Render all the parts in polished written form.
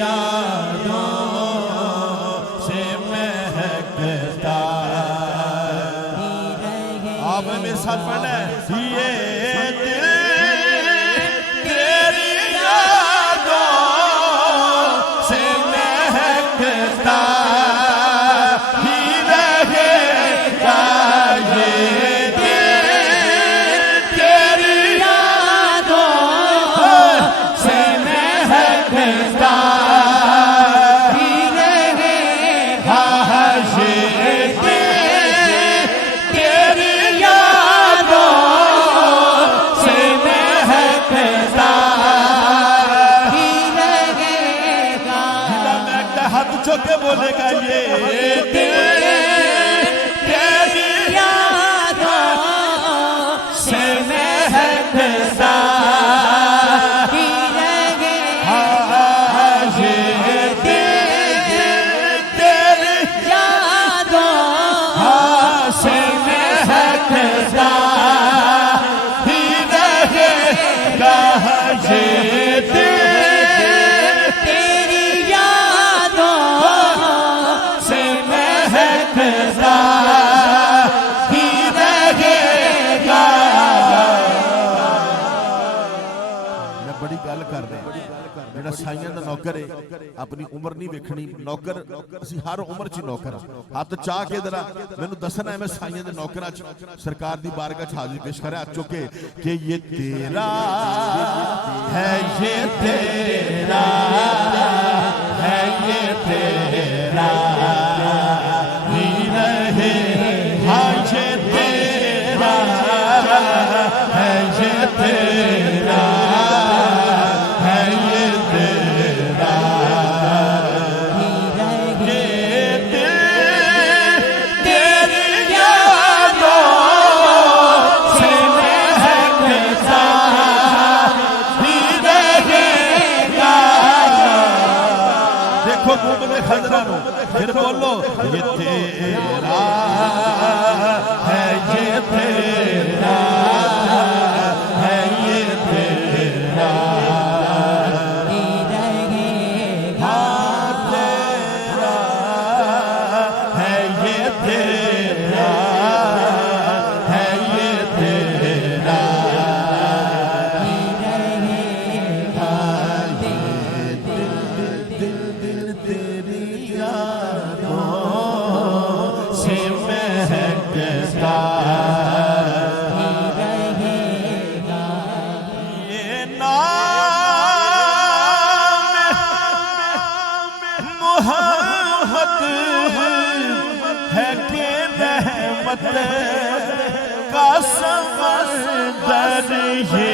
یادوں سے مہکتا آپ میں میرے ساتھ پڑھنا ہے یہ دل تیری یادوں سے مہکتا ہی رہے گا یہ دل تیری یادوں سے مہکتا ہی رہے گا یہ دل تیری یادوں سے مہکتا ہی رہے گا ہاتھ چوک کے بولے گا یہ دل تیری یادوں سے مہکتا ہی رہے گا یہ دل تیری یادوں سے مہکتا ہی رہے گا یہ دل تیری یادوں سے مہکتا ہی رہے گا میں بڑی گل کر رہا میرا سائیاں دا نوکر ہے اپنی عمر نہیں ویکھنی نوکر اسی ہر عمر چ نوکر ہاتھ چاہ کے ذرا مینوں دسنا ہے میں سائیاں دے نوکراں چ سرکار دی بارگاہ چ حاضری پیش کرے ہاتھ چوکے کہ یہ تیرا ہے یہ تیرا ہے یہ تیرا ہی رہے ہاں یہ تیرا ہے یہ تیرا ہے یہ تیرا یہ دل تیری یادوں سے مہکتا ہی رہے گا دیکھو گنبد خضرا نو پھر بولو یہ تیرا ہے یہ تیرا ہے یہ تیرا ہی رہے گا تیرا ہے یہ تیرا ہے یہ تیرا ہی رہے گا دل تیری یادوں سے مہکتا ہی رہے گا یہ نام محمد ہے کہ رحمت کا سمندر یہ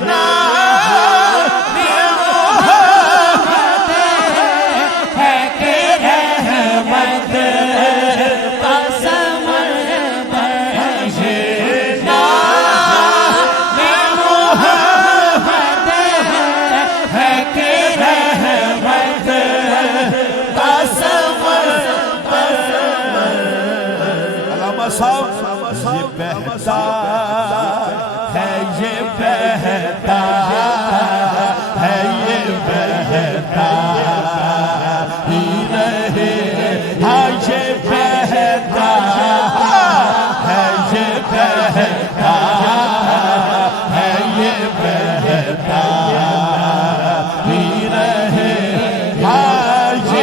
نام محمد ہے کہ رحمت کا سمندر یہ نام محمد ہے کہ رحمت کا سمندر علامہ صاحب یہ بہتا ہے یہ بہتا ہے یہ بہتا ہی رہے ہاں یہ بہتا ہے یہ بہتا ہے یہ بہتا ہی رہے ہاں یہ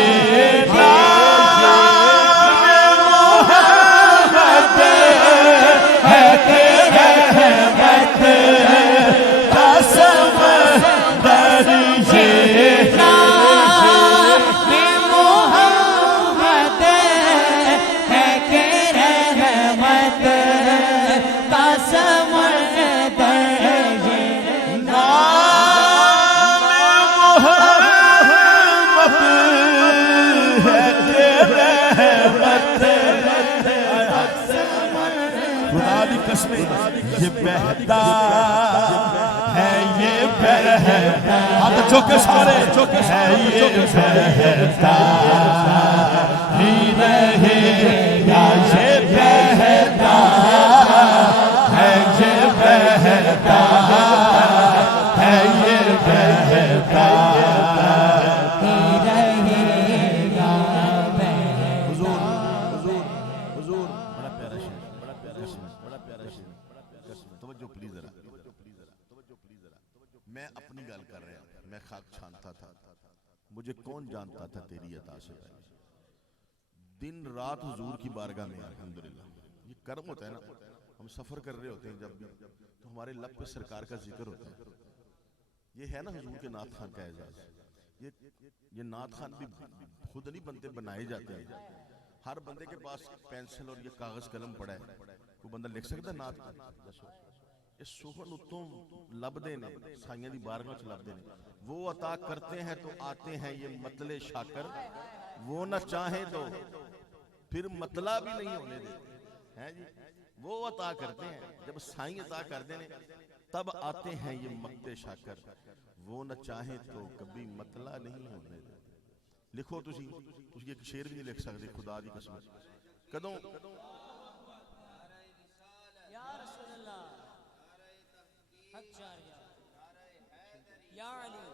یہ بہتا ہے یہ بہتا اب چوکے سارے چوکے ہے یہ بہتا ہی رہے گا یہ بہتا ہے یہ بہتا ہے یہ بہتا مجھے کون جانتا تھا تیری عطا سے پہلے. دن رات حضور کی بارگاہ میں الحمدللہ. یہ کرم ہوتا ہے نا, ہم سفر کر رہے ہوتے ہیں جب بھی تو ہمارے لب پہ سرکار کا ذکر ہوتا ہے. یہ ہے نا حضور کے نعت خان کا اعزاز. یہ نعت خان بھی خود نہیں بنتے, بنائے جاتے ہیں. ہر بندے کے پاس پینسل اور یہ کاغذ قلم پڑا ہے, کوئی بندہ لکھ سکتا ہے نعت خان. یہ سوہن اتوں لب دے نے, سائیاں دی بارگاہ چ لب دے نے. وہ عطا کرتے ہیں تو آتے ہیں یہ مطلع شاکر, وہ نہ چاہیں تو پھر مطلع بھی نہیں ہونے دیتے ہیں جی. وہ عطا کرتے ہیں, جب سائیں عطا کر دینے تب آتے ہیں یہ مقت شاکر, وہ نہ چاہیں تو کبھی مطلع نہیں ہونے دیتے. لکھو تسی ایک شعر بھی نہیں لکھ سکتے خدا دی قسم. کدوں یا رسول اللہ حق جاریہ یا علی.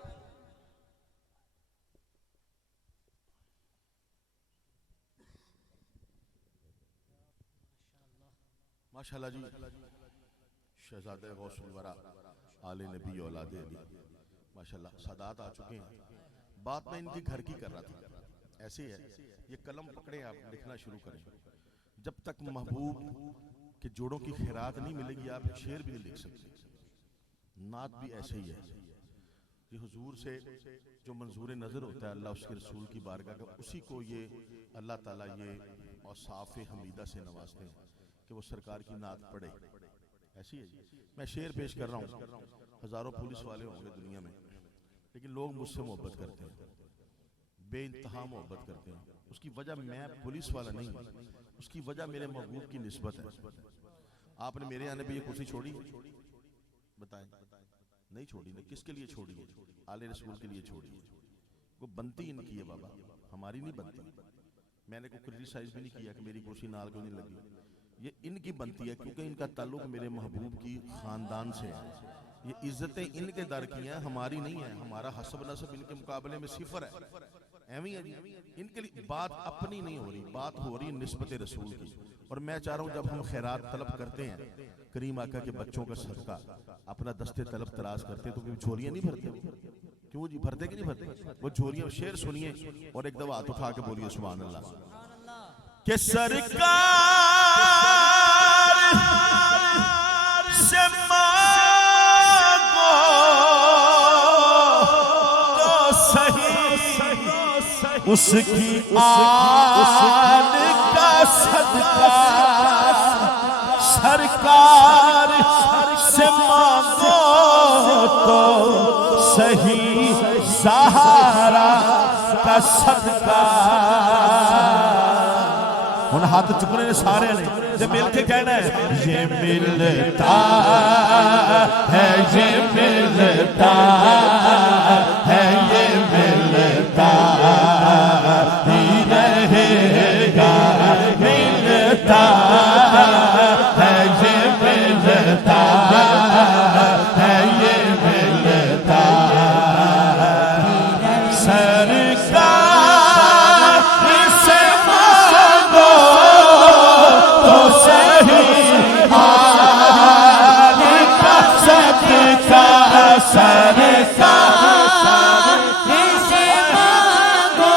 ماشاءاللہ جی, شہزادہ غوث الورا آل نبی اولاد علی ماشاءاللہ سادات آ چکے ہیں. بات میں ان کی گھر کی کر رہا تھا. ایسے ہے, یہ قلم پکڑیں آپ لکھنا شروع کریں. جب تک محبوب کے جوڑوں کی خیرات نہیں ملے گی آپ شعر بھی نہیں لکھ سکتے. نعت بھی ایسے ہی ہے. یہ حضور سے جو منظور نظر ہوتا ہے اللہ اس کے رسول کی بارگاہ کا, اسی کو یہ اللہ تعالیٰ یہ اوصاف حمیدہ سے نوازتے ہیں کہ وہ سرکار کی نعت پڑھے. ایسی ہے جی. میں شعر پیش کر رہا ہوں, ہزاروں پولیس والے ہوں گے دنیا میں, لیکن لوگ مجھ سے محبت کرتے ہیں, بے انتہا محبت کرتے ہیں. اس کی وجہ میں پولیس والا نہیں ہوں, اس کی وجہ میرے محبوب کی نسبت ہے. آپ نے میرے آنے پہ یہ کرسی چھوڑی, بتائیں نہیں چھوڑی. نے کس کے لیے چھوڑی ہے؟ آل رسول کے لیے چھوڑی ہے. وہ بنتی ان کی ہے بابا, ہماری نہیں بنتی. میں نے کوئی کرٹیسائز بھی نہیں کیا کہ میری کرسی نال کیوں نہیں لگی. یہ ان کی بنتی ہے کیونکہ ان کا تعلق میرے محبوب کی خاندان سے ہے. یہ عزتیں ان کے در کی ہیں, ہماری نہیں ہیں. ہمارا حسب نسب ان کے مقابلے میں صفر ہے. ایویں ہے جی, ان کے لیے بات اپنی نہیں ہو رہی, بات ہو رہی نسبت رسول کی. اور میں چاہ رہا ہوں جب ہم خیرات طلب کرتے ہیں کریم آقا کے بچوں کا صدقہ اپنا دستے طلب تراز کرتے ہیں تو جھولیاں نہیں بھرتے. کیوں جی, بھرتے کہ نہیں بھرتے؟ وہ جھولیاں, شعر سنیے اور ایک دفعہ ہاتھ اٹھا کے بولیے سبحان اللہ. کہ سرکار سے مانگو تو صحیح اس کی آل کا صدقہ. سرکار سے مانگو تو صحیح زہرا کا صدقہ. ہن ہاتھ چکنے نے سارے نے جب مل کے کہنا ہے یہ ملتا ہے, یہ ملتا ہے, یہ ملتا ہی رہے گا. ملتا ہے, یہ ملتا ہے, یہ ملتا سرکار سے مانگو تو صحیح آل کا صدقہ. سرکار سے مانگو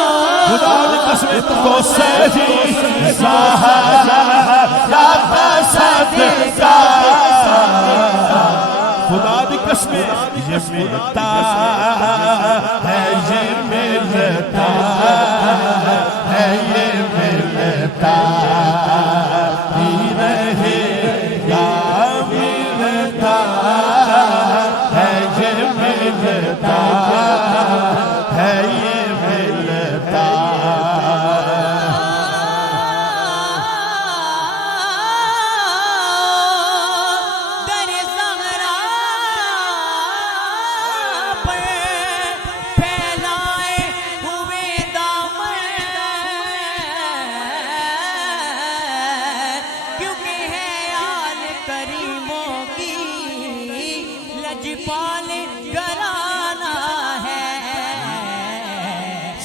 خدا کی قسم تو صحیح زہرا کا صدقہ. خدا کی قسم یہ ملتا ہے, یہ ملتا ہے, یہ ملتا ہی رہے گا. ملتا ہے, یہ ملتا ہے, یہ ملتا.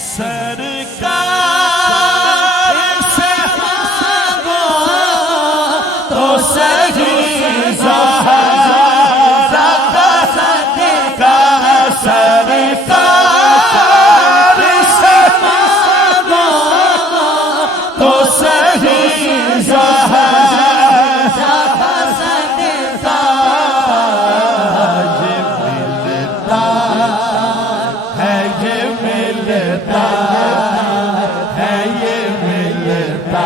سرکار ملتا ہے یہ ملتا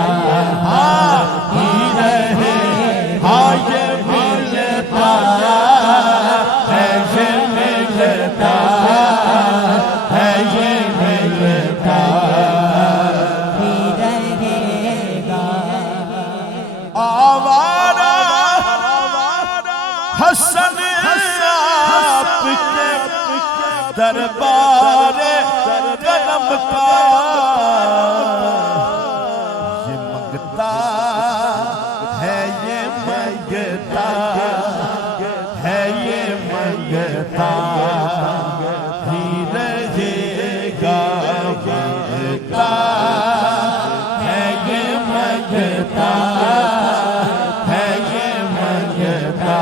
ہی رہے ہاں یہ ملتا ہے یہ ملتا ہے یہ ملتا ہی رہے گا آوارہ حسن آپ کے دربار کرم کا یہ منگتا ہے یہ منگتا ہے یہ منگتا ہی رہے گا منگتا ہے یہ منگتا ہے یہ منگتا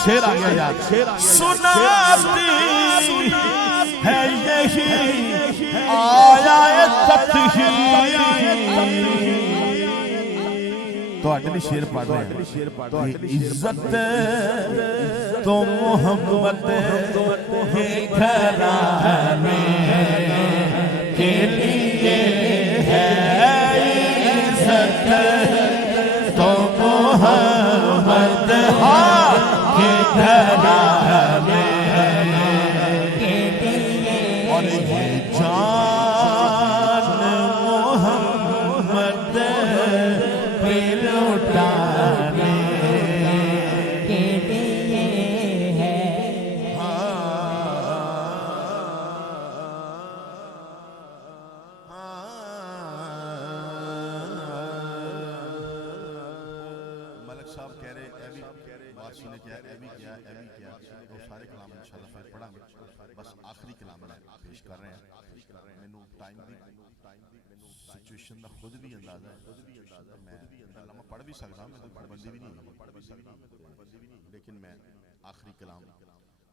شیر آ گیا یاد سناتی ہے یہی آیا تطہیر تو اٹلی شیر پڑھ رہے ہیں عزت تو محمد کے گھرانے کے لیے ہے عزت تو محمد کے گھرانے اور یہ جان محمد پہ لوٹانے کے لیے ہے ملک صاحب کہہ رہے واسی نے کیا تو سارے کلام انشاءاللہ پھر پڑھا بس آخری کلام میں پیش کر رہے ہیں مینوں ٹائم دی سچویشن دا خود بھی اندازہ ہے میں کلام پڑھ بھی سکتا ہوں میں کوئی پابندی بھی نہیں لیکن میں آخری کلام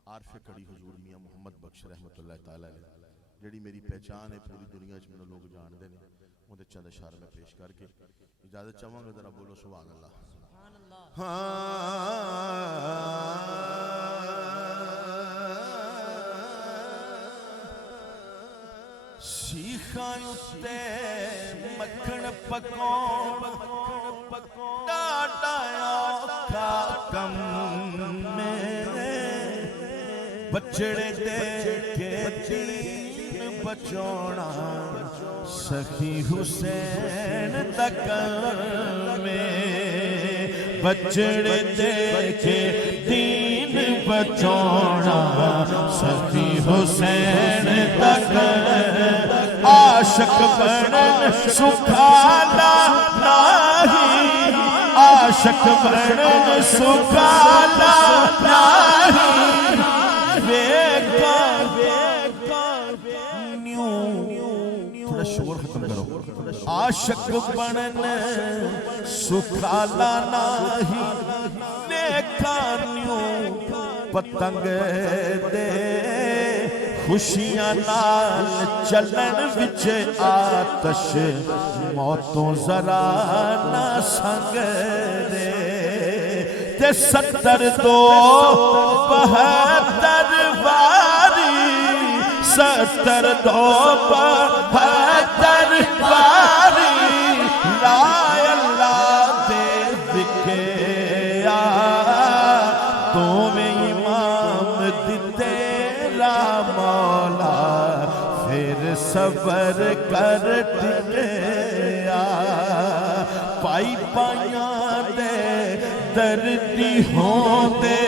عارف کڑی حضور میاں محمد بخش رحمت اللہ تعالی علیہ جڑی میری پہچان ہے پوری دنیا وچ مینوں لوگ جانتے ہیں اون دے چند اشعار میں پیش کر کے اجازت چاہواں گا ذرا بولو سبحان اللہ شیخاں اُتے مکھن پکاؤ ڈاڈا آکھا کم میرے بچڑے دے کے دین بچونا سخی حسین تک میں بچڑے دے کے دین بچونا سخی حسین تک عاشق بنن سکھالا نہیں عاشق بنن سکھالا نہیں تھوڑا شور ختم کرو عاشق بنن سکھالا نہیں نیکانیوں پتنگ دے خوشیاں نال چلن وچ آتش موتوں ذرا نہ سنگ دے تے 72 واری 72 واری لا اللہ دے وکیا تو میں امام دیتے مولا پھر صبر کر ٹکیا پائی پائیاں دے دردی ہوں دے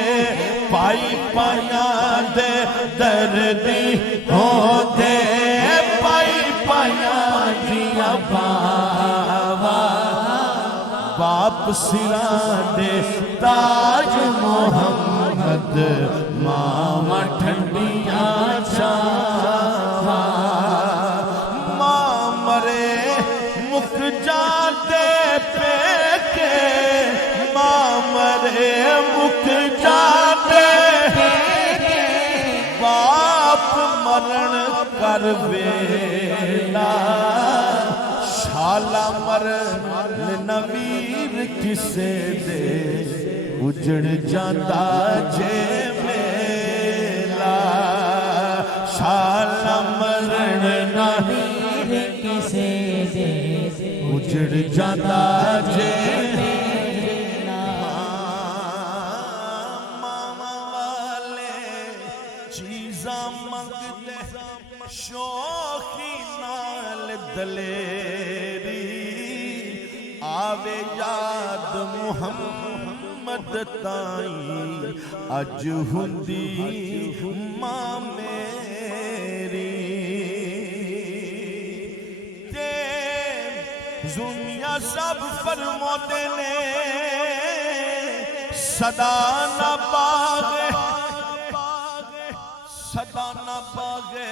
پائی پائیاں دے دردی ہوں دے پائی پائیاں دیا باپ سران دے تاج محمد ماما ٹھنڈیاں چاہاں ماں مرے مک جاتے پیکے ماں مرے مک جاتے باپ مرن کر ویلا شالا مرن نویر کسے دے ਉਜੜ ਜਾਂਦਾ ਜੇ ਮੇਲਾ ਸ਼ਾਲਾ ਮਰਨ ਨਾ ਵੀਰ ਕਿਸੇ ਦੇ ਉਜੜ ਜਾਂਦਾ ਜੇ ਮੇਲਾ ਮਾਵਾਂ ਵਾਲੇ ਚੀਜ਼ਾਂ ਮੰਗਦੇ ਸ਼ੌਖੀ ਨਾਲ ਦਲੇਰੀ ਆਵੇ ਯਾਦ ਮੁਹੰਮਦ ਤਾਈ ਅੱਜ ਹੁੰਦੀ ਮਾਂ ਮੇਰੀ ਤੇ ਜ਼ੁਨੀਆਂ ਸਭ ਫਰਮਾਉਂਦੇ ਨੇ ਸਦਾ ਨਾ ਬਾਗੇ ਸਦਾ ਨਾ ਬਾਗੇ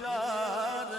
4